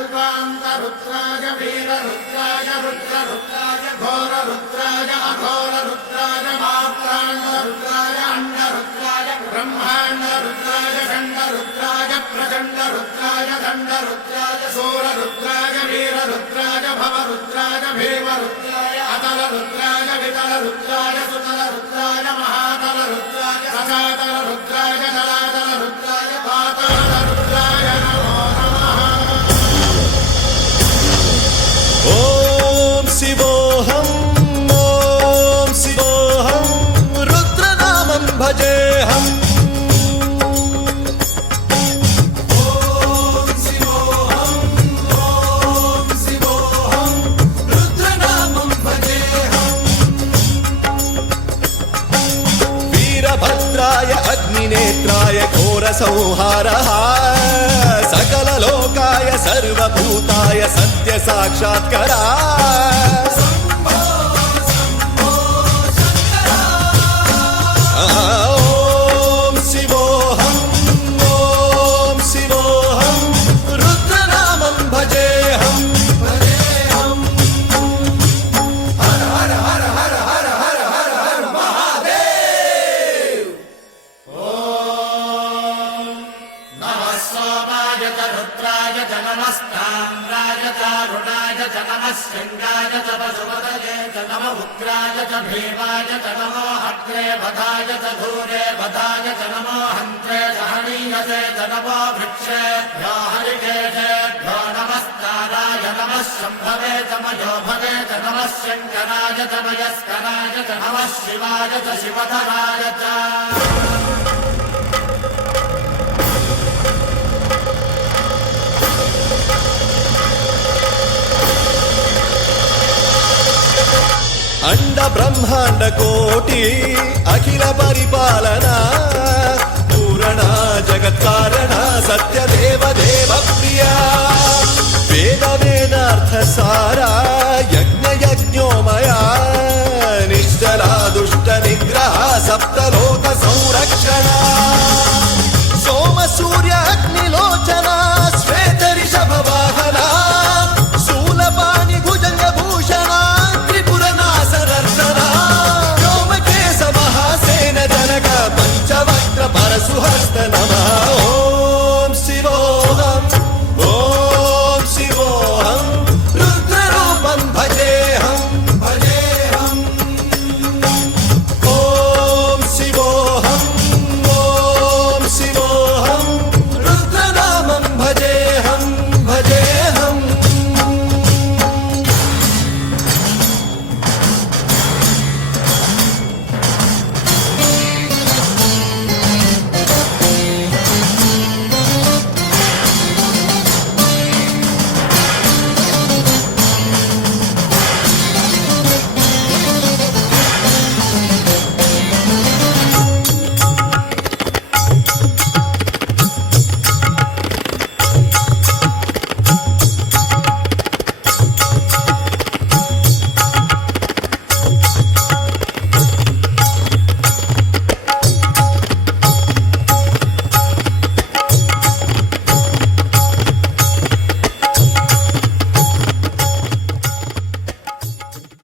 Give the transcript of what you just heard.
कल्पान्तरुद्राय वीररुद्राय रुद्ररुद्राय घोररुद्राय अघोररुद्राय मात्राण्डरुद्राय अण्डरुद्राय ब्रह्माण्डरुद्राय खण्डरुद्राय प्रचण्डरुद्राय दण्डरुद्राय सूररुद्राय वीररुद्राय भवरुद्राय भीमरुद्राय अतलरुद्राय वितलरुद्राय सुतलरुद्राय महातलरुद्राय सचातलरुद्राय जलातलरुद्राय पातालरुद्राय नमो नमः। ॐ शिवोऽहं रुद्रनामं भजेऽहम्। वीरभद्राय अग्निनेत्राय घोरसंहारः सकललोकाय सर्वभूताय सत्यसाक्षात्करा। ॐ शिवोऽहं रुद्रनामं भजेऽहम्। हर हर हर हर हर हर हर हर महादेव। नमः सोमाय च रुद्राय च नमस्ताम्राय च रुणाय च नमः शृङ्गाय च पशुपतये च नमः उग्राय च भीमाय च नमो हत्रे वधाय च धूरे वधाय च नमो हन्त्रे च हनीयसे च नमो वृक्षेभ्यो हरिकेशेभ्यो नमस्काराय नमः शम्भवे च मयोभवे च नमः शङ्कराय च मयस्कराय च नमः शिवाय च शिवधराय च। अंड ब्रह्मांड कोटि अखिल परिपालना पूरणा जगत्कारणा सत्यदेव देव प्रिया वेद वेदार्थ सारा यज्ञ यज्ञोमया निश्चला दुष्ट निग्रह सप्तलोक संरक्षणा।